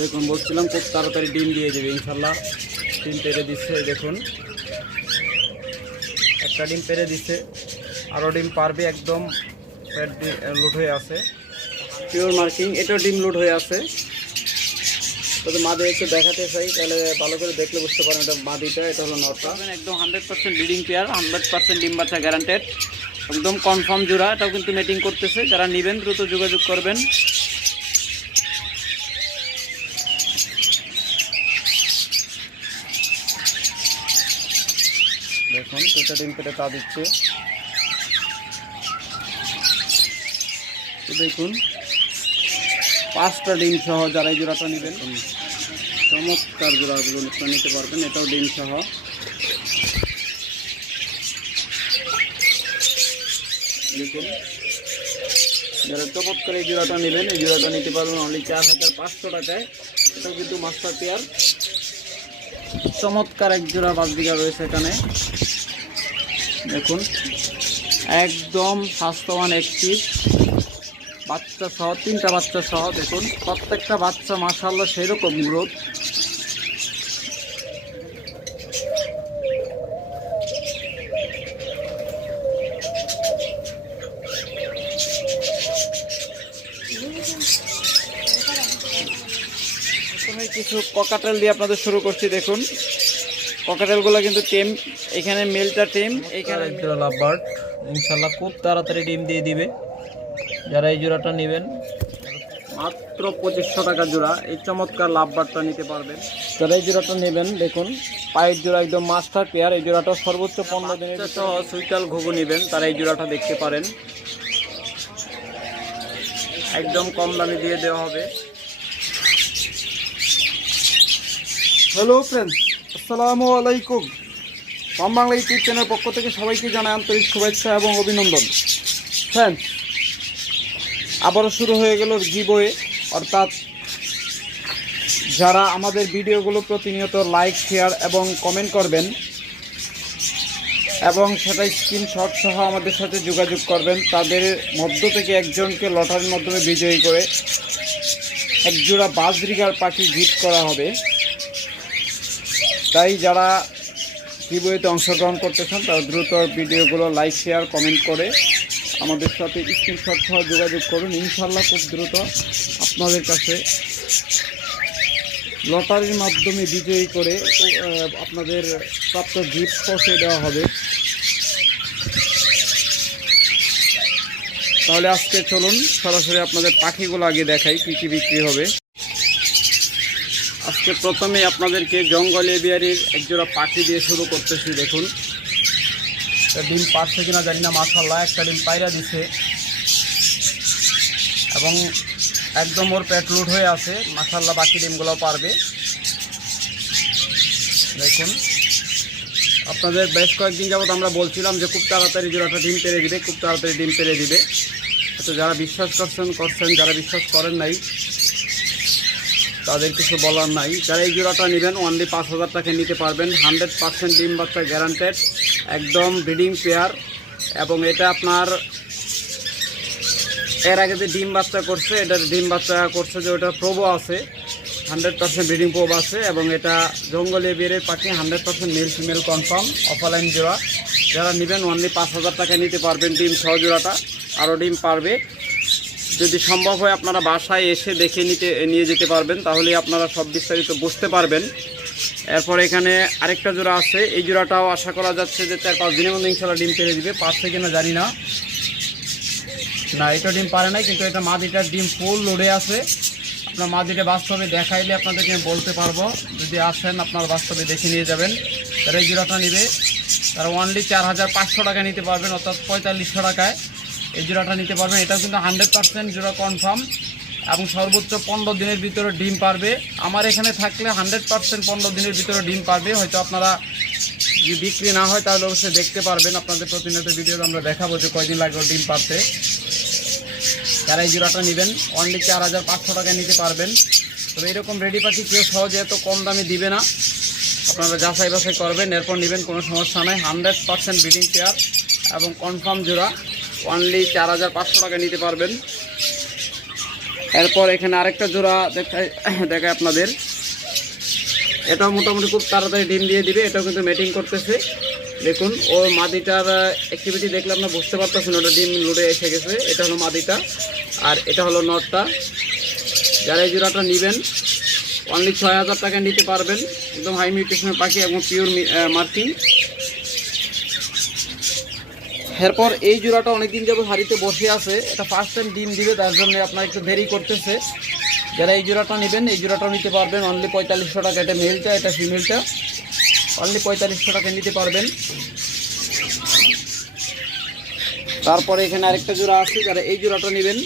দেখুন বলছিলাম খুব তাড়াতাড়ি ডিম দিয়ে দেবে, ইনশাল্লাহ। ডিম পেরে দিচ্ছে দেখুন। একটা ডিম পেরে দিচ্ছে। আরও ডিম পারবে একদম, পেট লোড হয়ে আছে। পিওর মার্কিং এটাও ডিম লোড হয়ে আছে। তবে মাদি একটু দেখাতে চাই, তাহলে ভালো করে দেখলে বুঝতে পারেন এটা মাদিটা, এটা হলো নটটা। একদম hundred percent breeding pair hundred percent ডিম বাচ্চা গ্যারান্টেড একদম কনফার্ম জোড়া, এটাও কিন্তু মেটিং করতেছে। যারা নেবেন, দ্রুত যোগাযোগ করবেন। দুটো ডিম পেটে তা দিচ্ছে। দেখুন, পাঁচটা ডিম সহ যারা এই জোড়াটা নেবেন, চমৎকার জোড়াগুলো নিতে পারবেন, এটাও ডিম সহ। দেখুন, যারা চমৎকার এই জোড়াটা নেবেন, এই জোড়াটা নিতে পারবেন অনলি চার হাজার পাঁচশো টাকায়। এটাও কিন্তু মাস্টার পেয়ার চমৎকার এক জোড়া বাজবিঘা রয়েছে এখানে। দেখুন, একদম স্বাস্থ্যবান একটি বাচ্চা সহ, তিনটা বাচ্চা সহ, দেখুন, প্রত্যেকটা বাচ্চা মাসাল্লাহ সেরকম গ্রোথ। কিছু ককাটেল দিয়ে আপনাদের শুরু করছি, দেখুন। ককাটেলগুলো কিন্তু টেম এখানে মেলটা টেম এখানে লাভ বার্ড ইনশাল্লাহ খুব তাড়াতাড়ি ডিম দিয়ে দিবে। যারা এই জোড়াটা নেবেন মাত্র পঁচিশশো টাকা জোড়া। এই চমৎকার লাভ বার্ডটা নিতে পারবেন। যারা এই জোড়াটা নেবেন দেখুন পায়ের জোড়া একদম মাস্টার পেয়ার এই জোড়াটা সর্বোচ্চ পনেরো দিনের সহ সুইটাল ঘুঘু নেবেন তারা এই জোড়াটা দেখতে পারেন। একদম কম দামে দিয়ে দেওয়া হবে। হ্যালো ফ্রেন্ডস আসসালামু আলাইকুম। কম বাংলা ইউটিউব চ্যানেল পক্ষ থেকে সবাইকে জানাই আন্তরিক শুভেচ্ছা এবং অভিনন্দন। ফ্রেন্ডস আবারও শুরু হয়ে গেল গিবয়ে। অর্থাৎ যারা আমাদের ভিডিওগুলো প্রতিনিয়ত লাইক শেয়ার এবং কমেন্ট করবেন এবং সেটা স্ক্রিনশট সহ আমাদের সাথে যোগাযোগ করবেন, তাদের মধ্য থেকে একজনকে লটারির মাধ্যমে বিজয়ী করে একজোড়া বাজরিগার পাখি গিফট করা হবে। তাই যারা গিবইতে অংশগ্রহণ করতে চান, তারা দ্রুত ভিডিওগুলো লাইক, শেয়ার, কমেন্ট করে আমাদের সাথে স্ক্রিনশট সহ যোগাযোগ করুন। ইনশাল্লাহ খুব দ্রুত আপনাদের কাছে লটারির মাধ্যমে বিজয়ী করে আপনাদের প্রাপ্ত গিফট পৌঁছে দেওয়া হবে। তাহলে আজকে চলুন, সরাসরি আপনাদের পাখিগুলো আগে দেখাই, কী কী বিক্রি হবে। আজকে প্রথমে আপনাদেরকে জঙ্গল এভিয়ারির একজোড়া পাখি দিয়ে শুরু করতেছি, দেখুন। ডিম পারছে কিনা জানি না মাসাল্লাহ একটা ডিম পায়রা দিছে। এবং একদম ওর পেট লুট হয়ে আছে মাসাল্লাহ বাকি ডিমগুলো পারবে। দেখুন। আপনাদের বেশ কয়েকদিন যাবত আমরা বলছিলাম যে খুব তাড়াতাড়ি জোড়াটা ডিম পেরে দিবে, খুব তাড়াতাড়ি ডিম পেরে দিবে। তো যারা বিশ্বাস করছেন করছেন, যারা বিশ্বাস করেন নাই তাদের কিছু বলার নাই। যারা এই জোড়াটা নেবেন ওনলি পাঁচ হাজার টাকা নিতে পারবেন। হান্ড্রেড পার্সেন্ট ডিম বাচ্চা গ্যারান্টেড একদম ব্রিডিং পেয়ার এবং এটা আপনার, এর আগে যে ডিম বাচ্চা করছে এটা ডিম বাচ্চা করছে যে ওটা প্রবো আছে, হান্ড্রেড পার্সেন্ট ব্রিডিং প্রব আছে। এবং এটা জঙ্গলে বেড়ে পাখি hundred percent male female confirm offline জোড়া। যারা নেবেন অনলি পাঁচ হাজার টাকা নিতে পারবেন ডিম সহ জোড়াটা। আরও ডিম পারবে। যদি সম্ভব হয় আপনারা বাসায় এসে দেখে নিতে, নিয়ে যেতে পারবেন, তাহলে আপনারা সব বিস্তারিত বুঝতে পারবেন। এরপর এখানে আরেকটা জোড়া আছে। এই জোড়াটাও আশা করা যাচ্ছে যে চার, পাঁচ দিনের মধ্যে ইনশাল্লাহ ডিম পেরে দিবে। পারছে কিনা জানি না। না, এটা ডিম পারে নাই, কিন্তু এটা মাদিটার ডিম ফুল লোডে আছে। আপনার মাদিটা বাস্তবে দেখাইলে আপনাদেরকে বলতে পারব। যদি আসেন, আপনার বাস্তবে দেখে নিয়ে যাবেন। তারা এই জোড়াটা নেবে। তারা ওনলি চার হাজার পাঁচশো টাকা নিতে পারবেন, অর্থাৎ পঁয়তাল্লিশশো টাকায়। এই জোড়াটা নিতে পারবেন এটাও কিন্তু হান্ড্রেড পার্সেন্ট জোড়া কনফার্ম এবং সর্বোচ্চ পনেরো দিনের ভিতরে ডিম পারবে। আমার এখানে থাকলে হান্ড্রেড পারসেন্ট পনেরো দিনের ভিতরে ডিম পারবে। হয়তো আপনারা যদি বিক্রি না হয়, তাহলে অবশ্যই দেখতে পারবেন। আপনাদের প্রতিনিয়ত ভিডিওতে আমরা দেখাবো যে কয়দিন লাগবে ডিম পারতে। তারা এই জোড়াটা নেবেন অনলি চার হাজার পাঁচশো টাকায় নিতে পারবেন। তবে এরকম রেডি পাখি কেউ সহজে এত কম দামে দিবে না। আপনারা যাচাই বাছাই করবেন। এরপর নেবেন, কোনো সমস্যা নাই। হান্ড্রেড পার্সেন্ট ব্রিডিং পেয়ার এবং কনফার্ম জোড়া। অনলি চার হাজার পাঁচশো টাকা নিতে পারবেন। এরপর এখানে আরেকটা জোড়া দেখায় দেখায় আপনাদের। এটাও মোটামুটি খুব তাড়াতাড়ি ডিম দিয়ে দিবে, এটাও কিন্তু মেটিং করতেছে। দেখুন ও মাদিটার অ্যাক্টিভিটি দেখলে আপনার বুঝতে পারতেছেন, ওটা ডিম লুড়ে এসে গেছে। এটা হলো মাদিটা, আর এটা হলো নটটা। যারা এই জোড়াটা নেবেন অনলি ছয় হাজার টাকা নিতে পারবেন। একদম হাই মিউটেশনের পাখি এবং পিওর মার্কিং এরপর এই জোড়াটা অনেকদিন যাবত হাড়িতে বসে আছে। এটা ফার্স্ট টাইম ডিম দিবে, তার জন্য আপনার একটু দেরি করতেছে। যারা এই জোড়াটা নেবেন, এই জোড়াটাও নিতে পারবেন। অনলি পঁয়তাল্লিশশো টাকা এটা মেলটা এটা ফিমেলটা অনলি পঁয়তাল্লিশশো টাকা নিতে পারবেন। তারপরে এখানে আরেকটা জোড়া আছে, যারা এই জোড়াটা নেবেন।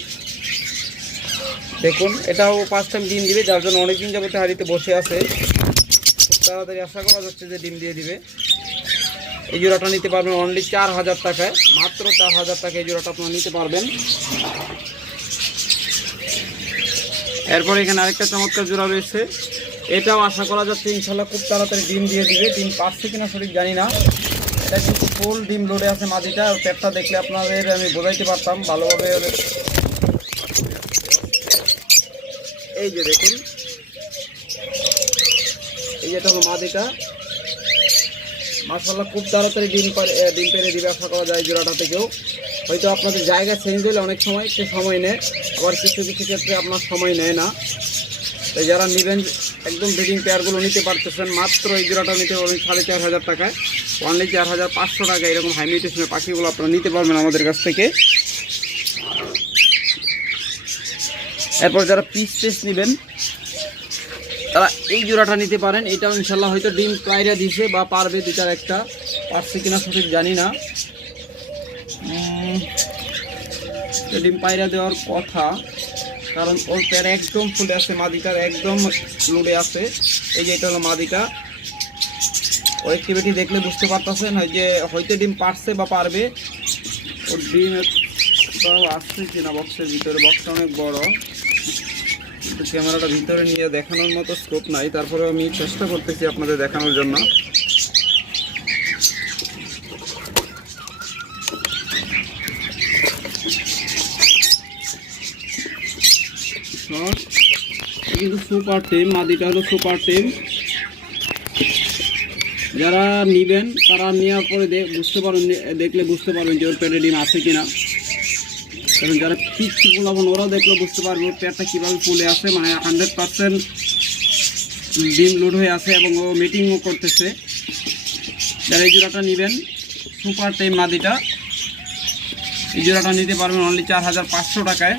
দেখুন, এটাও ফার্স্ট টাইম ডিম দিবে, যার জন্য অনেকদিন যাবতে হাড়িতে বসে আছে। তাড়াতাড়ি আশা করা যাচ্ছে যে ডিম দিয়ে দিবে। এই জোড়াটা নিতে পারবেন অনলি চার হাজার টাকায়। মাত্র চার হাজার টাকা এই জোড়াটা আপনারা নিতে পারবেন। এরপর এখানে আরেকটা চমৎকার জোড়া রয়েছে। এটাও আশা করা যাচ্ছে ইনশাল্লাহ খুব তাড়াতাড়ি ডিম দিয়ে দিবে। ডিম পাচ্ছে কিনা সঠিক জানি না। এটা কিন্তু ফুল ডিম লোডে আছে মাদিটা আর পেটটা দেখলে আপনাদের আমি বোঝাইতে পারতাম ভালোভাবে। এই যে দেখুন। এই যেটা হলো মাদিটা মাসাল্লাহ খুব তাড়াতাড়ি ডিম পারে ডিম পেরে দিবে আশা করা যায় জোড়াটা থেকেও হয়তো আপনাদের জায়গা চেঞ্জ হলে অনেক সময় একটু সময় নেয়, আবার কিছু কিছু ক্ষেত্রে আপনার সময় নেয় না। তাই যারা নেবেন, একদম ব্রিডিং পেয়ারগুলো নিতে পারতেছেন, মাত্র এই জোড়াটা নিতে পারবেন সাড়ে চার হাজার টাকায়। অনলি চার হাজার পাঁচশো টাকা এরকম হাই মিউটেশনের পাখিগুলো আপনারা নিতে পারবেন আমাদের কাছ থেকে। এরপর যারা পিস পিস নেবেন তারা এই জোড়াটা নিতে পারেন। এটাও ইনশাল্লাহ হয়তো ডিম পায়রা দিছে বা পারবে দুটার একটা। পারছে কিনা সঠিক জানি না। ডিম পায়রা দেওয়ার কথা। কারণ ওর প্যার একদম ফুলে আছে মাদিকার একদম লুড়ে আছে। এই যে এটা হলো মাদিকা ও অ্যাক্টিভিটি দেখলে বুঝতে পারতেছেন যে হয়তো ডিম পারছে বা পারবে। ওর ডিম আসছে কিনা বক্সের ভিতরে? বক্সটা অনেক বড়। ক্যামেরাটা ভিতরে নিয়ে দেখানোর মতো স্কোপ নাই তারপরে আমি চেষ্টা করতেছি আপনাদের দেখানোর জন্য। কিন্তু সুপার টিম মাদিটা হলো সুপার টিম যারা নিবেন, তারা নেওয়ার পরে বুঝতে পারবেন, দেখলে বুঝতে পারবেন যে ওর পেটে ডিম আছে কিনা। কারণ যারা পিচ্ছি পোলাবন ওরাও দেখলে, বুঝতে পারবে পেটটা কীভাবে ফুলে আছে মানে হান্ড্রেড পার্সেন্ট ডিম লোড হয়ে আছে এবং ও মিটিংও করতেছে। যারা এই জোড়াটা নেবেন সুপার টাইম মাদিটা, এই জোড়াটা নিতে পারবেন অনলি চার হাজার পাঁচশো টাকায়।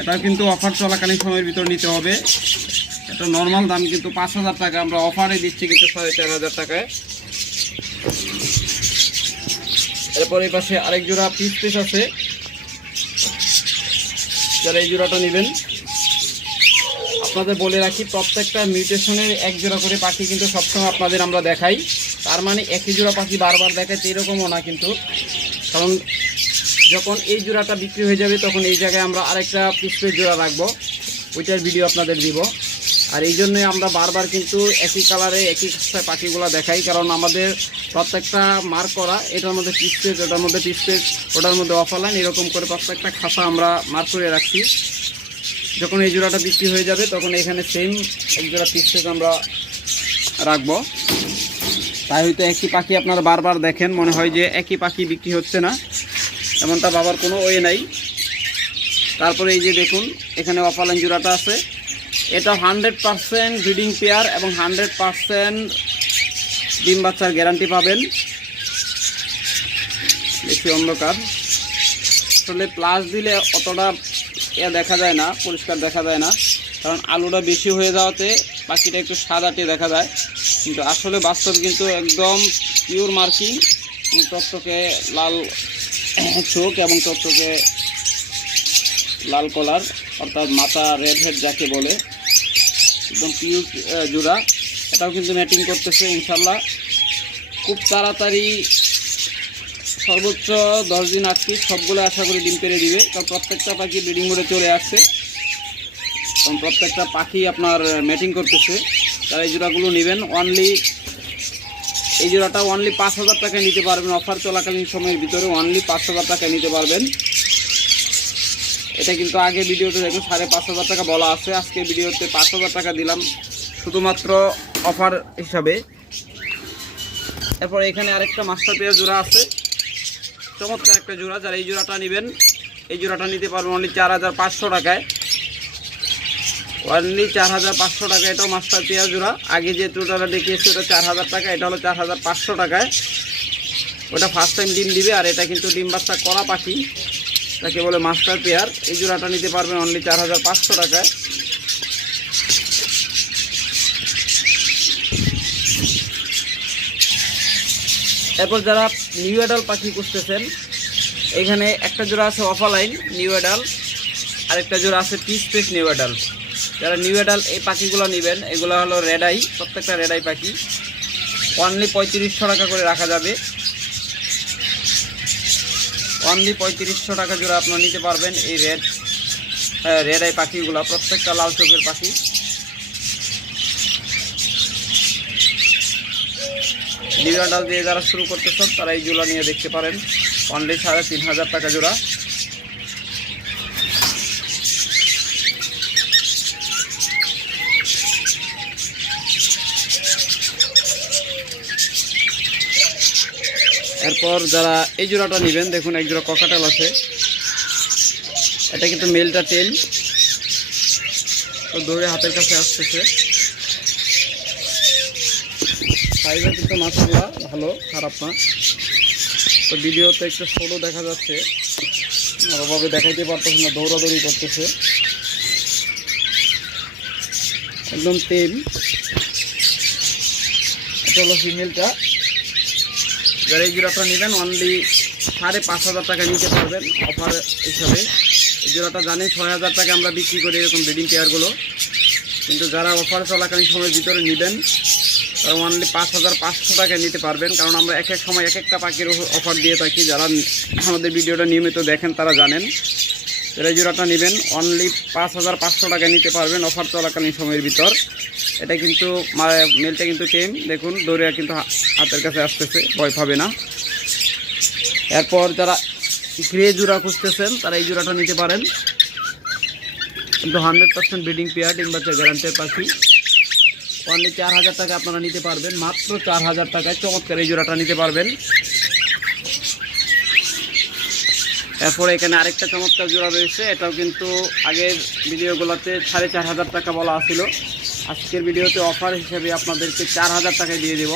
এটা কিন্তু অফার চলাকালীন সময়ের ভিতর নিতে হবে। এটা নর্মাল দাম কিন্তু পাঁচ হাজার টাকা, আমরা অফারে দিচ্ছি কিন্তু সাড়ে চার হাজার টাকায়। এরপর এই পাশে আরেক জোড়া পিস পিস আছে। যারা এই জোড়াটা নেবেন, আপনাদের বলে রাখি, প্রত্যেকটা মিউটেশনের এক জোড়া করে পাখি কিন্তু সবসময় আপনাদের আমরা দেখাই। তার মানে একই জোড়া পাখি বারবার দেখাচ্ছে এরকমও না কিন্তু। কারণ যখন এই জোড়াটা বিক্রি হয়ে যাবে, তখন এই জায়গায় আমরা আরেকটা পিসের জোড়া রাখব। ওইটার ভিডিও আপনাদের দিব। আর এই জন্যই আমরা বারবার কিন্তু একই কালারে, একই খাস্তায় পাখিগুলো দেখাই, কারণ আমাদের প্রত্যেকটা মার্ক করা, এটার মধ্যে পিসপেজ ওটার মধ্যে পিসপেজ ওটার মধ্যে অফলাইন এরকম করে প্রত্যেকটা খাসা আমরা মার্ক করে রাখছি। যখন এই জোড়াটা বিক্রি হয়ে যাবে, তখন এখানে সেম এক জোড়া পিসপেজ আমরা রাখব। তাই হয়তো একই পাখি আপনারা বারবার দেখেন, মনে হয় যে একই পাখি বিক্রি হচ্ছে না। এমনটা ভাবার কোনো ওয়ে নাই। তারপরে এই যে দেখুন, এখানে অফালাইন জোড়াটা আছে। এটা হান্ড্রেড পারসেন্ট ব্রিডিং পেয়ার এবং হান্ড্রেড পারসেন্ট ডিম বাচ্চার গ্যারান্টি পাবেন। বেশি অন্ধকার। আসলে প্লাস দিলে অতটা এ দেখা যায় না, পরিষ্কার দেখা যায় না। কারণ আলুটা বেশি হয়ে যাওয়াতে পাখিটা একটু সাদাটে দেখা যায়। কিন্তু আসলে বাস্তব কিন্তু একদম পিওর মার্কিং টকটকে লাল চোখ এবং টকটকে লাল কলার অর্থাৎ মাথা রেড হেড যাকে বলে, একদম পিওর জোড়া এটাও কিন্তু ম্যাটিং করতেছে ইনশাল্লাহ খুব তাড়াতাড়ি সর্বোচ্চ দশ দিন পিস সবগুলো আশা করি ডিম পেরে দিবে, কারণ প্রত্যেকটা পাখি ব্রিডিং মোডে চলে আসছে। কারণ প্রত্যেকটা পাখি আপনার ম্যাটিং করতেছে। তারা এই জোড়াগুলো নেবেন অনলি এই জোড়াটা অনলি পাঁচ হাজার টাকায় নিতে পারবেন। অফার চলাকালীন সময়ের ভিতরে অনলি পাঁচ হাজার টাকায় নিতে পারবেন। এটা কিন্তু আগে ভিডিওতে দেখুন, সাড়ে পাঁচ হাজার টাকা বলা আছে। আজকে ভিডিওতে পাঁচ হাজার টাকা দিলাম, শুধুমাত্র অফার হিসাবে। এরপর এখানে আরেকটা মাস্টার পেয়ার জোড়া আছে। চমৎকার একটা জোড়া, যারা এই জোড়াটা নেবেন, এই জোড়াটা নিতে পারবেন অনলি চার হাজার পাঁচশো টাকায়। অনলি চার হাজার পাঁচশো টাকা এটাও মাস্টার পেয়ার জোড়া। আগে যে জোড়াটা দেখিয়েছি, ওটা চার হাজার টাকা, এটা হলো চার হাজার পাঁচশো টাকায়। ওটা ফার্স্ট টাইম ডিম দিবে, আর এটা কিন্তু ডিম বাচ্চা করা পাখি। তাকে বলে মাস্টার পেয়ার। এই জোড়াটা নিতে পারবেন অনলি চার হাজার পাঁচশো টাকায়। এরপর যারা নিউ অ্যাডাল পাখি খুঁজতেছেন, এখানে একটা জোড়া আছে অফালাইন নিউ অ্যাডাল আরেকটা জোড়া আছে টি স্পেস নিউ অ্যাডাল যারা নিউ অ্যাডাল এই পাখিগুলো নেবেন, এগুলো হলো রেডাই প্রত্যেকটা রেডাই পাখি। অনলি পঁয়ত্রিশশো টাকা করে রাখা যাবে। অনলি পঁয়ত্রিশশো টাকা জোড়া আপনারা নিতে পারবেন এই রেড রেড আই পাখিগুলো, প্রত্যেকটা লাল চোখের পাখি। ডিভান্ডাল দিয়ে যারা শুরু করতে চান, তারা এই জোড়া নিয়ে দেখতে পারেন। অনলি সাড়ে তিন হাজার টাকা জোড়া। এরপর যারা এই জোড়াটা নেবেন, দেখুন এক জোড়া ককাটাল আছে। এটা কিন্তু মেলটা টেন। তো দৌড়ে হাতের কাছে আসতেছে। সাইজে কিন্তু মাছগুলা ভালো, খারাপ না। তো ভিডিওতে একটু ষোলো দেখা যাচ্ছে। ভালোভাবে দেখাইতে পারতেছে না, দৌড়াদৌড়ি করতেছে। একদম তেল হলো ফিমেলটা যারা এই জোড়াটা নেবেন অনলি সাড়ে পাঁচ হাজার টাকা নিতে পারবেন অফার হিসাবে। এই জোড়াটা জানেন, ছয় হাজার টাকা আমরা বিক্রি করি এরকম ব্রিডিং পেয়ারগুলো কিন্তু যারা অফার চলাকালীন সময়ের ভিতরে নেবেন, তারা অনলি পাঁচ হাজার পাঁচশো টাকায় নিতে পারবেন। কারণ আমরা এক এক সময় এক একটা পাখির অফার দিয়ে থাকি। যারা আমাদের ভিডিওটা নিয়মিত দেখেন, তারা জানেন। এই জোড়াটা নেবেন অনলি পাঁচ হাজার পাঁচশো টাকা নিতে পারবেন অফার চলাকালীন সময়ের ভিতর। এটা কিন্তু মেলটা কিন্তু টেম দেখুন দৌড়ে কিন্তু হাতের কাছে আসতেছে, ভয় পাবে না। এরপর যারা গ্রে জোড়া খুঁজতেছেন, তারা এই জোড়াটা নিতে পারেন। কিন্তু হান্ড্রেড পার্সেন্ট ব্রিডিং পেয়ার ডিম বাচ্চা গ্যারান্টের পাখি। অনলি চার হাজার টাকা আপনারা নিতে পারবেন, মাত্র চার হাজার টাকায় চমৎকার এই জোড়াটা নিতে পারবেন। এরপরে এখানে আরেকটা চমৎকার জোড়া রয়েছে, এটাও কিন্তু আগের ভিডিওগুলোতে সাড়ে চার হাজার টাকা বলা আছিল। আজকের ভিডিওতে অফার হিসেবে আপনাদেরকে চার হাজার টাকায় দিয়ে দেব।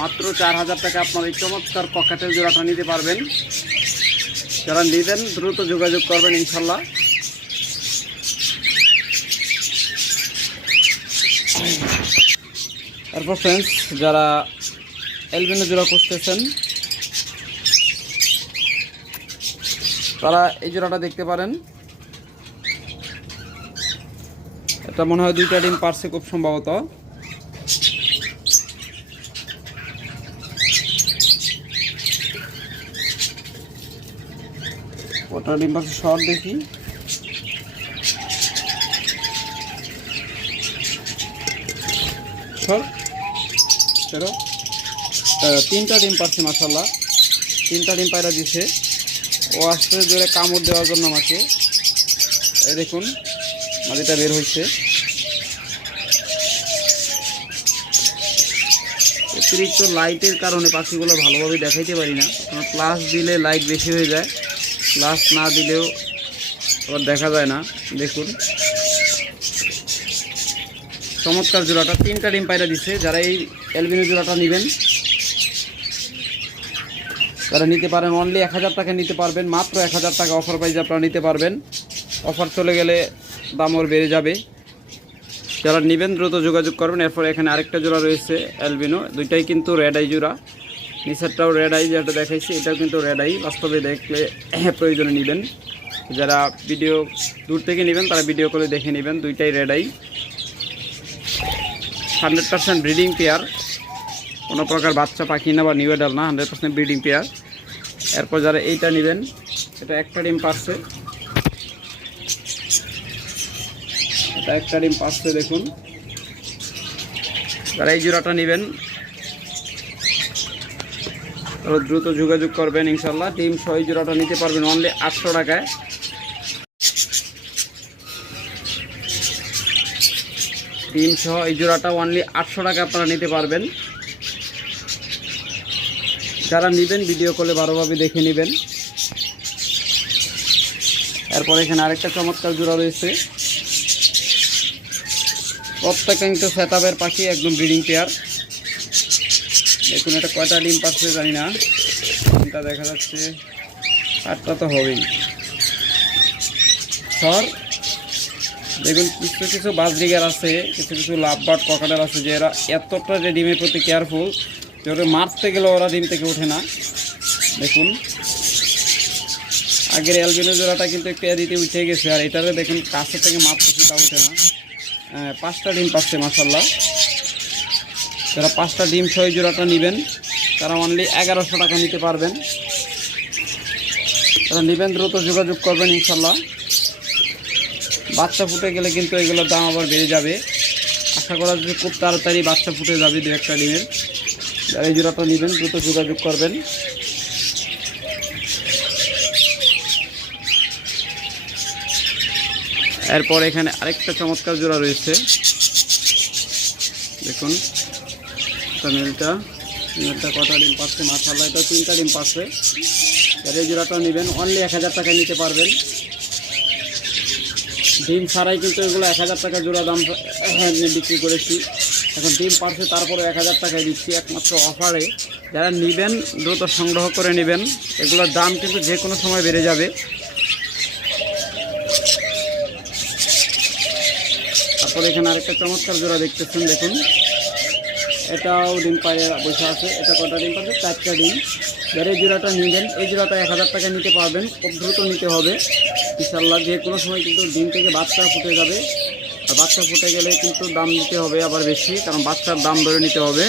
মাত্র চার হাজার টাকা আপনার এই চমৎকার পকেটের জোড়াটা নিতে পারবেন। যারা নেবেন, দ্রুত যোগাযোগ করবেন ইনশাল্লাহ। এরপর ফ্রেন্ডস যারা এলবিনো জোড়া খুঁজতেছেন তারা এই জোড়াটা দেখতে পারেন। এটা মনে হয় দুইটা ডিম পারছে খুব সম্ভবত। ওটা ডিম পারছে শর্ট দেখি। তিনটা ডিম পারছে মাসাল্লাহ তিনটা ডিম পায়রা দিছে। ও আসতে জোরে কামড় দেওয়ার জন্য আমাকে। এই দেখুন মাদিটা বের হয়েছে। অতিরিক্ত লাইটের কারণে পাখিগুলো ভালোভাবে দেখাইতে পারি না। কারণ প্লাস দিলে লাইট বেশি হয়ে যায় প্লাস না দিলেও আবার দেখা যায় না। দেখুন। চমৎকার জোড়াটা, তিনটা ডিম পায়রা দিচ্ছে যারা এই এলবিনো জোড়াটা নেবেন তারা নিতে পারেন অনলি এক হাজার টাকা নিতে পারবেন, মাত্র এক হাজার টাকা অফার প্রাইজে আপনারা নিতে পারবেন। অফার চলে গেলে দাম ওর বেড়ে যাবে। যারা নেবেন, দ্রুত যোগাযোগ করবেন। এরপর এখানে আরেকটা জোড়া রয়েছে অ্যালবিনো দুইটাই কিন্তু রেড আই জোড়া। নিচেরটাও রেড আই যেটা দেখাইছি, এটাও কিন্তু রেড আই বাস্তবে দেখলে প্রয়োজনে নেবেন। যারা ভিডিও দূর থেকে নেবেন, তারা ভিডিও করে দেখে নেবেন। দুইটাই red eye hundred percent breeding pair কোনো প্রকার বাচ্চা পাখি না বা নিউ এডাল না হান্ড্রেড পার্সেন্ট ব্রিডিং পেয়ার এরপর যারা এইটা নেবেন, এটা একটা ডিম পাচ্ছে এটা একটা ডিম পাচ্ছে দেখুন। যারা এই জোড়াটা নেবেন তাহলে দ্রুত যোগাযোগ করবেন ইনশাল্লাহ ডিম ছয় জোড়াটা নিতে পারবেন অনলি আটশো টাকায়। ডিম সহ এই জোড়াটা অনলি আটশো টাকা আপনারা নিতে পারবেন। যারা নেবেন ভিডিও কলে ভালোভাবে দেখে নেবেন। এরপর এখানে আরেকটা চমৎকার জোড়া রয়েছে। প্রত্যেকটা কিন্তু সেতাবের পাখি, একদম ব্রিডিং পেয়ার দেখুন, এটা কয়টা ডিম পাচ্ছে জানি না। ডিমটা দেখা যাচ্ছে, আটটা তো হবেই। সর দেখুন, কিছু কিছু বাজরিগার আছে, কিছু কিছু লাভবাট ককাটার আছে যে এরা এতটা যে ডিমের প্রতি কেয়ারফুল ওরা মারতে গেলে ওরা ডিম থেকে ওঠে না। দেখুন। আগের অ্যালবিনো জোড়াটা কিন্তু একটু দিতে উঠে গেছে, আর এটারে দেখুন, কাছে থেকে মারতেছে তা উঠে না। পাঁচটা ডিম পাচ্ছে মাসাল্লাহ যারা পাঁচটা ডিম ছয় জোড়াটা নেবেন, তারা অনলি এগারোশো টাকা নিতে পারবেন। তারা নেবেন, দ্রুত যোগাযোগ করবেন ইনশাল্লাহ বাচ্চা ফুটে গেলে কিন্তু এগুলোর দাম আবার বেড়ে যাবে। আশা করা যে খুব তাড়াতাড়ি বাচ্চা ফুটে যাবে দু একটা ডিমের। যারা এই জোড়াটা নেবেন দ্রুত যোগাযোগ করবেন। এরপর এখানে আরেকটা চমৎকার জোড়া রয়েছে। দেখুন মেলটা। মেলটা কটা ডিম পাচ্ছে? মাথাল্লা এটা তিনটা ডিম পাচ্ছে। এর এই জোড়াটা নেবেন অনলি এক হাজার টাকায় নিতে পারবেন। ডিম ছাড়াই কিন্তু এগুলো এক হাজার টাকা জোড়া দাম হ্যাঁ, বিক্রি করেছি। এখন ডিম পারছে, তারপরে এক হাজার টাকায় দিচ্ছি একমাত্র অফারে যারা নেবেন, দ্রুত সংগ্রহ করে নেবেন। এগুলোর দাম কিন্তু যে কোনো সময় বেড়ে যাবে। তারপরে এখানে আরেকটা চমৎকার জোড়া দেখতেছেন, দেখুন। এটাও ডিম পায়ে বসে আছে। এটা কটা ডিম পাচ্ছে চারটা ডিম। যারা এই জোড়াটা নেবেন, এই জোড়াটা এক হাজার টাকা নিতে পারবেন। খুব দ্রুত নিতে হবে। ইনশাল্লাহ যে কোনো সময় কিন্তু ডিম থেকে বাচ্চা ফুটে যাবে। আর বাচ্চা ফুটে গেলে কিন্তু দাম দিতে হবে আবার বেশি, কারণ বাচ্চার দাম ধরে নিতে হবে।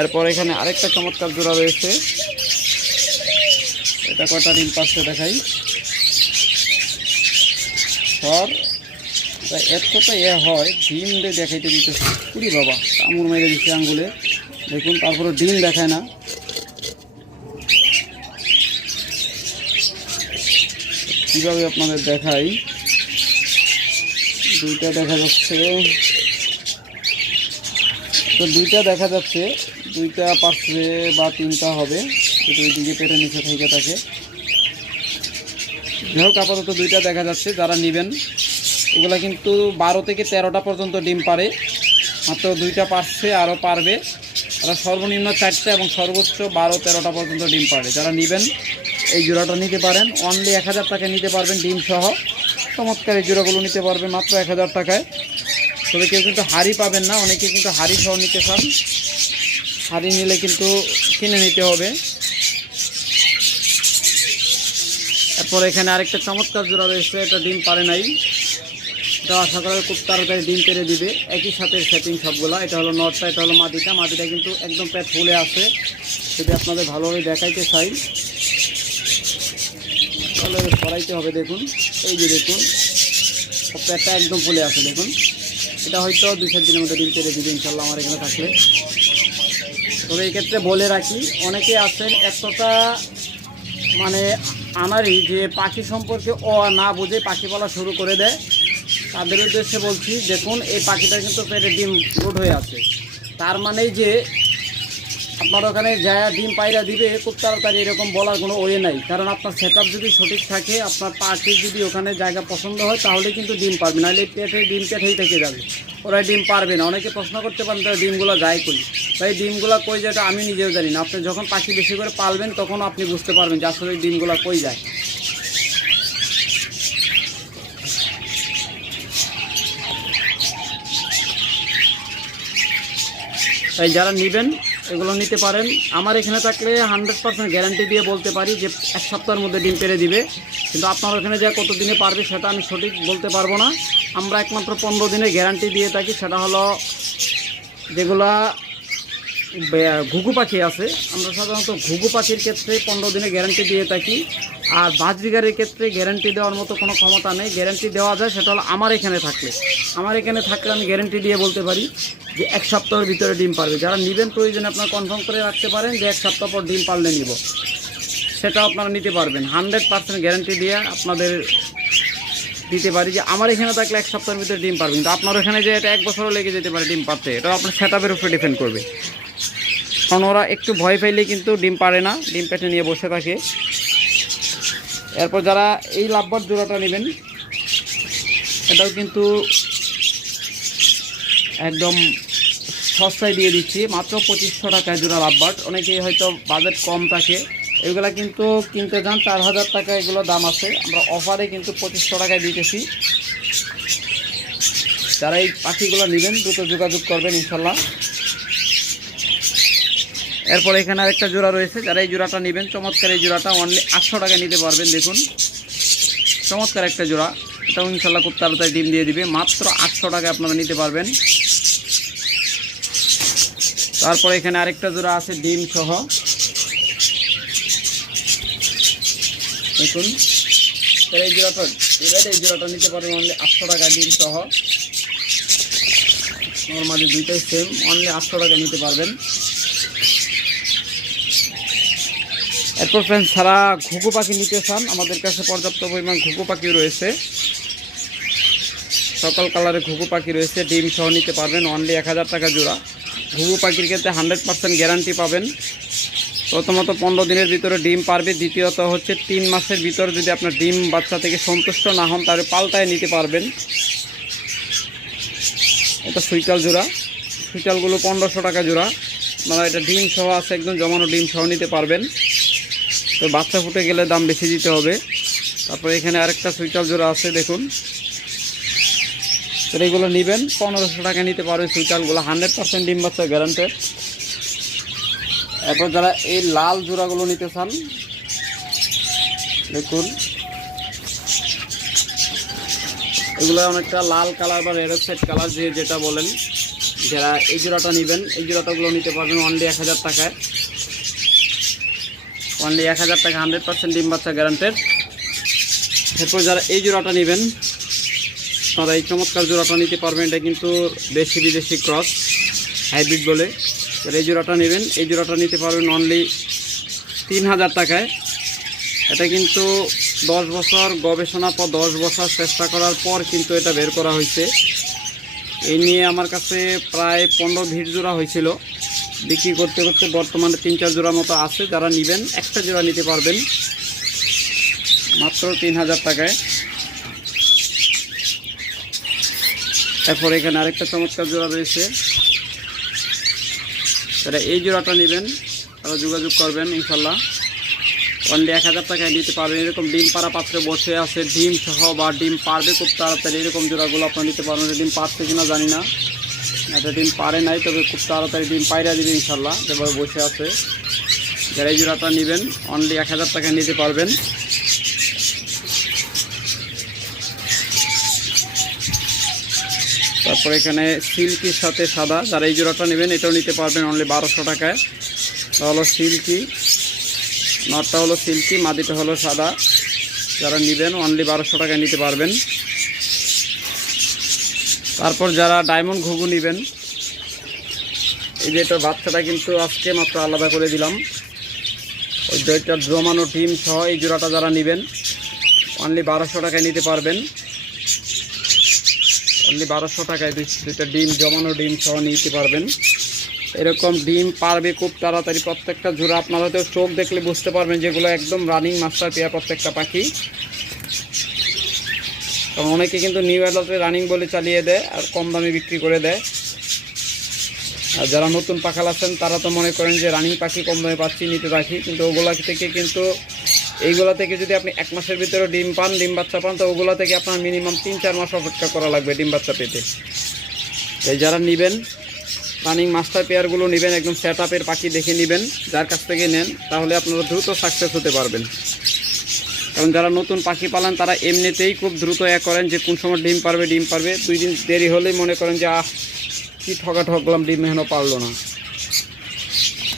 এরপর এখানে আরেকটা চমৎকার জোড়া রয়েছে। এটা কটা ডিম পাচ্ছে দেখাই। সর। এতটা এ হয়, ডিম দেখাইতে দিতেছে। কুড়ি বাবা, কামড় মেরে দিচ্ছে আঙ্গুলে। দেখুন তারপরে ডিম দেখায় না। কীভাবে আপনাদের দেখাই? দুইটা দেখা যাচ্ছে। তো দুইটা দেখা যাচ্ছে। দুইটা পার্শ্বে বা তিনটা হবে। ওই দিকে পেটে নিচে থেকে থাকে। যাই হোক, আপাতত দুইটা দেখা যাচ্ছে। যারা নেবেন, এগুলা কিন্তু বারো থেকে তেরোটা পর্যন্ত ডিম পারে। মাত্র দুইটা পারছে আরও পারবে। তারা সর্বনিম্ন চারটা এবং সর্বোচ্চ বারো তেরোটা পর্যন্ত ডিম পারে। যারা নেবেন এই জোড়াটা নিতে পারেন। অনলি এক হাজার টাকায় নিতে পারবেন ডিম সহ। চমৎকার এই জোড়াগুলো নিতে পারবেন মাত্র এক হাজার টাকায়। তবে কেউ কিন্তু হাড়ি পাবেন না, অনেকে কিন্তু হাড়ি সহ নিতে চান। হাড়ি নিলে কিন্তু কিনে নিতে হবে। তারপর এখানে আরেকটা চমৎকার জোড়া রয়েছে, এটা ডিম পারে নাই। এটা আশা করা খুব তাড়াতাড়ি ডিম পেরে দিবে। একই সাথে সেটিং সবগুলা, এটা হলো নটটা, এটা হলো মাটিটা। মাটিটা কিন্তু একদম পেট ফুলে আছে। যদি আপনাদের ভালোভাবে দেখাইতে চাই তাহলে সরাইতে হবে দেখুন। এই যে দেখুন পেটটা একদম ফুলে আছে দেখুন। এটা হয়তো দুই চার দিনের মধ্যে ডিম পেরে দিবে ইনশাল্লাহ আমার এখানে থাকলে। তবে এই ক্ষেত্রে বলে রাখি, অনেকে আছেন এতটা মানে আমারই যে পাখি সম্পর্কে অ না বুঝে পাখি বলা শুরু করে দেয়। তাদের উদ্দেশ্যে বলছি, দেখুন, এই পাখিটা কিন্তু পেটে ডিম লোড হয়ে আছে। তার মানে যে আপনার ওখানে যা ডিম পায়রা দিবে, খুব তাড়াতাড়ি এরকম বলার কোনো ওয়ে নাই। কারণ আপনার সেট যদি সঠিক থাকে, আপনার পাখির যদি ওখানে জায়গা পছন্দ হয়, তাহলে কিন্তু ডিম পারবে। নাহলে পেটে ডিম পেটেই থেকে যাবে। ওরা ডিম পারবে না। অনেকে প্রশ্ন করতে পারেন, তাহলে ডিমগুলো যায় কই তাই ডিমগুলো কই যায় আমি নিজেও জানি না। আপনি যখন পাখি বেশি করে পালবেন, তখন আপনি বুঝতে পারবেন যে আসলে ডিমগুলো কই যায়। তাই যারা নেবেন এগুলো নিতে পারেন। আমার এখানে থাকলে হান্ড্রেড পার্সেন্ট গ্যারান্টি দিয়ে বলতে পারি যে এক সপ্তাহের মধ্যে ডিম পেরে দিবে। কিন্তু আপনার ওখানে যা কত দিনে পারবে সেটা আমি সঠিক বলতে পারব না। আমরা একমাত্র পনেরো দিনের গ্যারান্টি দিয়ে থাকি, সেটা হলো যেগুলা ঘুঘু পাখি আছে। আমরা সাধারণত ঘুঘু পাখির ক্ষেত্রে পনেরো দিনে গ্যারান্টি দিয়ে থাকি। আর বাজবিগারের ক্ষেত্রে গ্যারান্টি দেওয়ার মতো কোনো ক্ষমতা নেই। গ্যারান্টি দেওয়া যায়, সেটা হলো আমার এখানে থাকলে। আমার এখানে থাকলে আমি গ্যারান্টি দিয়ে বলতে পারি যে এক সপ্তাহের ভিতরে ডিম পারবে। যারা নেবেন প্রয়োজনে আপনারা কনফার্ম করে রাখতে পারেন যে এক সপ্তাহ পর ডিম পারলে নিব। সেটা আপনারা নিতে পারবেন। হান্ড্রেড পার্সেন্ট গ্যারান্টি দিয়ে আপনাদের দিতে পারি যে আমার এখানে থাকলে এক সপ্তাহের ভিতরে ডিম পারবেন কিন্তু আপনার ওখানে যে এটা এক বছরও লেগে যেতে পারে ডিম পারতে। এটা আপনার সেট উপরে ডিপেন্ড করবে। কারণ ওরা একটু ভয় পাইলে কিন্তু ডিম পারে না, ডিম পেটে নিয়ে বসে থাকে। এরপর যারা এই লাভবার জোড়াটা নেবেন, এটাও কিন্তু একদম সস্তায় দিয়ে দিচ্ছি, মাত্র পঁচিশশো টাকায় জোড়া লাভবার্ড অনেকেই হয়তো বাজেট কম থাকে। এগুলা কিন্তু কিনতে যান, চার হাজার টাকা এগুলো দাম আছে। আমরা অফারে কিন্তু পঁচিশশো টাকায় দিতেছি। যারা এই পাখিগুলো নেবেন, দ্রুত যোগাযোগ করবেন ইনশাল্লাহ। এরপর এখানে আরেকটা জোড়া রয়েছে। যারা এই জোড়াটা নেবেন, চমৎকার এই জোড়াটা অনলি আটশো টাকায় নিতে পারবেন, দেখুন। চমৎকার একটা জোড়া। এটাও ইনশাল্লাহ খুব তাড়াতাড়ি ডিম দিয়ে দিবে। মাত্র আটশো টাকায় আপনারা নিতে পারবেন। তারপর এখানে আরেকটা জোড়া আছে, ডিম সহ। দেখুন। এই জোড়াটা এই জোড়াটা নিতে পারবেন অনলি আটশো টাকা ডিম সহ। ওর মাঝে দুইটাই সেম অনলি আটশো টাকা নিতে পারবেন। এরপর ফ্রেন্ডস সারা ঘুঘু পাখি নিতে চান, আমাদের কাছে পর্যাপ্ত পরিমাণ ঘুঘু পাখি রয়েছে। সকল কালারের ঘুঘু পাখি রয়েছে, ডিম সহ নিতে পারবেন অনলি এক হাজার টাকা জোড়া। ঘুঘু পাখির ক্ষেত্রে হান্ড্রেড পার্সেন্ট গ্যারান্টি পাবেন। প্রথমত পনেরো দিনের ভিতরে ডিম পারবে, দ্বিতীয়ত হচ্ছে তিন মাসের ভিতরে যদি আপনার ডিম বাচ্চা থেকে সন্তুষ্ট না হন, তাহলে পাল্টায় নিতে পারবেন। এটা সুইটাল জোড়া। সুইটালগুলো পনেরোশো টাকা জোড়া। আপনারা এটা ডিম সহ আছে, একদম জমানো ডিম সহ নিতে পারবেন। তো বাচ্চা ফুটে গেলে দাম বেশি দিতে হবে। তারপরে এখানে আরেকটা সুইটাল জোড়া আছে, দেখুন। তো এগুলো নেবেন, পনেরোশো টাকা নিতে পারবেন সুইটালগুলো, হান্ড্রেড পার্সেন্ট ডিম বাচ্চা গ্যারান্টেড। এরপর যারা এই লাল জোড়াগুলো নিতে চান, দেখুন। এগুলো অনেকটা লাল কালার বা রেড সাইড কালার যে যেটা বলেন, যারা এই জোড়াটা নেবেন, এই জোড়াটাগুলো নিতে পারবেন অনলি এক হাজার টাকায়। অনলি এক হাজার টাকা হান্ড্রেড পার্সেন্ট ডিম বাচ্চা গ্যারান্টেড এরপর যারা এই জোড়াটা নেবেন, তারা এই চমৎকার জোড়াটা নিতে পারবেন। এটা কিন্তু দেশি বিদেশি ক্রস হাইব্রিড বলে। এই জোড়াটা নেবেন। এই জোড়াটা নিতে পারবেন অনলি তিন হাজার টাকায়। এটা কিন্তু দশ বছর গবেষণা পর, দশ বছর চেষ্টা করার পর কিন্তু এটা বের করা হয়েছে। এই নিয়ে আমার কাছে প্রায় পনেরো ভিড় জোড়া হয়েছিল। বিক্রি করতে করতে বর্তমানে তিন, চার জোড়া মতো আছে, যারা নেবেন, একটা জোড়া নিতে পারবেন। মাত্র তিন হাজার টাকায়। তারপর এখানে আরেকটা চমৎকার জোড়া রয়েছে। তারা এই জোড়াটা নেবেন, তারা যোগাযোগ করবেন ইনশাল্লাহ অনলি এক হাজার টাকায় নিতে পারবেন। এরকম ডিম পাড়া পাত্রে বসে আছে, ডিম সহ বা ডিম পারবে খুব তাড়াতাড়ি এরকম জোড়াগুলো আপনারা নিতে পারবেন। ডিম পারছে কিনা জানি না। একটা ডিম পারে নাই, তবে খুব তাড়াতাড়ি ডিম পাইরা দিবে ইনশাল্লাহ। যেভাবে বসে আছে। যারা এই জোড়াটা নেবেন অনলি এক হাজার টাকায় নিতে পারবেন। তারপর এখানে সিল্কির সাথে সাদা, যারা এই জোড়াটা নেবেন, এটাও নিতে পারবেন অনলি বারোশো টাকায়। এটা হলো সিল্কি, নটটা হলো সিল্কি, মাদিটা হলো সাদা। যারা নেবেন অনলি বারোশো টাকায় নিতে পারবেন। তারপর যারা ডায়মন্ড ঘুঘু নেবেন, এই যে এটার বাচ্চাটা কিন্তু আজকে মাত্র আলাদা করে দিলাম। ওই দুইটা জমানো ডিম সহ এই জোড়াটা যারা নেবেন অনলি বারোশো টাকায় নিতে পারবেন। অনলি বারোশো টাকায় দুই দুইটা ডিম, জমানো ডিম সহ নিতে পারবেন। এরকম ডিম পারবে খুব তাড়াতাড়ি। প্রত্যেকটা জোড়া আপনারা তো চোখ দেখলে বুঝতে পারবেন যেগুলো একদম রানিং মাস্টার পেয়ার প্রত্যেকটা পাখি। কারণ অনেকে কিন্তু নিউ অ্যাডাল্টে রানিং বলে চালিয়ে দেয় আর কম দামে বিক্রি করে দেয়। আর যারা নতুন পাখাল আছেন, তারা তো মনে করেন যে রানিং পাখি কম দামে পাচ্ছি, নিতে রাখি। কিন্তু ওগুলা থেকে কিন্তু এইগুলা থেকে যদি আপনি এক মাসের ভিতরে ডিম পান, ডিম বাচ্চা পান, তো ওগুলা থেকে আপনার মিনিমাম তিন চার মাস অপেক্ষা করা লাগবে ডিম বাচ্চা পেতে। তাই যারা নেবেন রানিং মাস্টার পেয়ারগুলো নেবেন, একদম সেট আপের পাখি দেখে নেবেন, যার কাছ থেকে নেন, তাহলে আপনারা দ্রুত সাকসেস হতে পারবেন। কারণ যারা নতুন পাখি পালান, তারা এমনিতেই খুব দ্রুত এ করেন যে কোন সময় ডিম পারবে ডিম পারবে। দুই দিন দেরি হলেই মনে করেন যে, আহ, কী ঠকা ঠকলাম ডিম এখনও পারল না।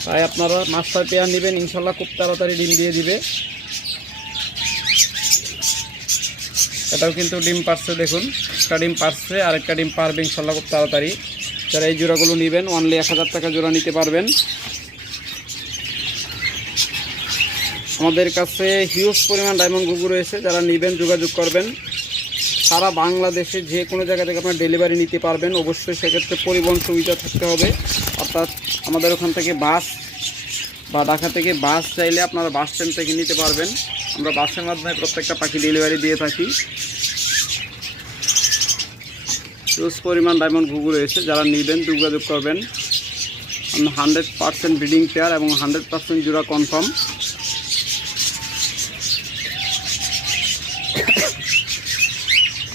তাই আপনারা মাস্টার পেয়ার নেবেন, ইনশাল্লাহ খুব তাড়াতাড়ি ডিম দিয়ে দিবে। এটাও কিন্তু ডিম পারছে, দেখুন। একটা ডিম পারছে আর একটা ডিম পারবে, ইনশাল্লাহ খুব তাড়াতাড়ি। যারা এই জোড়াগুলো নেবেন অনলি এক হাজার টাকা জোড়া নিতে পারবেন। আমাদের কাছে হিউজ পরিমাণ ডায়মন্ড ঘুঘু রয়েছে, যারা নেবেন, যোগাযোগ করবেন। সারা বাংলাদেশে যে কোনো জায়গা থেকে আপনার ডেলিভারি নিতে পারবেন। অবশ্যই সেক্ষেত্রে পরিবহন সুবিধা থাকতে হবে। অর্থাৎ আমাদের ওখান থেকে বাস বা ঢাকা থেকে বাস চাইলে আপনারা বাস স্ট্যান্ড থেকে নিতে পারবেন। আমরা বাসের মাধ্যমে প্রত্যেকটা পাখি ডেলিভারি দিয়ে থাকি। হিউজ পরিমাণ ডায়মন্ড ঘুঘু রয়েছে, যারা নেবেন, যোগাযোগ করবেন। হান্ড্রেড পার্সেন্ট ব্রিডিং পেয়ার এবং হান্ড্রেড পার্সেন্ট জোড়া কনফার্ম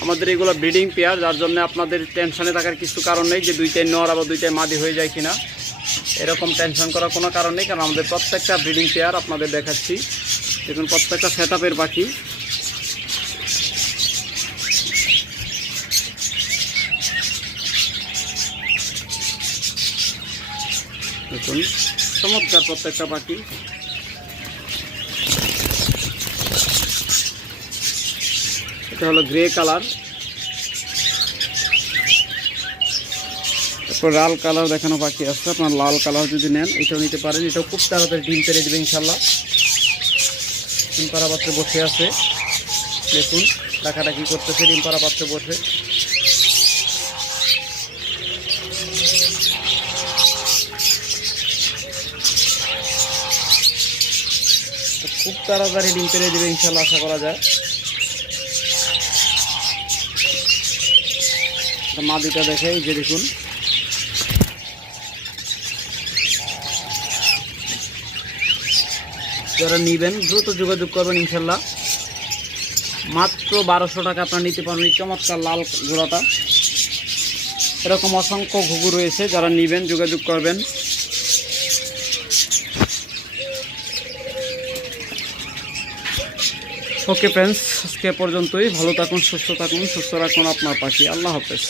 আমাদের এগুলো ব্রিডিং পেয়ার, যার জন্য আপনাদের টেনশনে থাকার কিছু কারণ নেই যে দুইটাই নর আবার দুইটাই মাদি হয়ে যায় কিনা। এরকম টেনশন করার কোনো কারণ নেই, কারণ আমাদের প্রত্যেকটা ব্রিডিং পেয়ার আপনাদের দেখাচ্ছি। দেখুন, প্রত্যেকটা সেট আপের পাখি দেখুন, চমৎকার প্রত্যেকটা পাখি এটা হলো গ্রে কালার। তারপর লাল কালার দেখানো বাকি আছে। আপনার লাল কালার যদি নেন, এটাও নিতে পারেন। এটাও খুব তাড়াতাড়ি ডিম পেরে দেবে ইনশাল্লাহ ডিম পাড়া পাত্রে বসে আছে। দেখুন টাকাটা কি করতেছে ডিম পাড়া পাত্রে বসে। খুব তাড়াতাড়ি ডিম পেরে দেবে ইনশাল্লাহ আশা করা যায়। তো মাদিটা দেখে যে দেখুন। যারা নিবেন, দ্রুত যোগাযোগ করবেন ইনশাল্লাহ। মাত্র বারোশো টাকা আপনারা নিতে পারবেন চমৎকার লাল জোড়াটা। এরকম অসংখ্য ঘুঘু রয়েছে, যারা নিবেন, যোগাযোগ করবেন। ওকে ফ্রেন্ডস আজকে পর্যন্তই। ভালো থাকুন সুস্থ থাকুন সুস্থ রাখুন আপনার পাখি। আল্লাহ হাফেজ।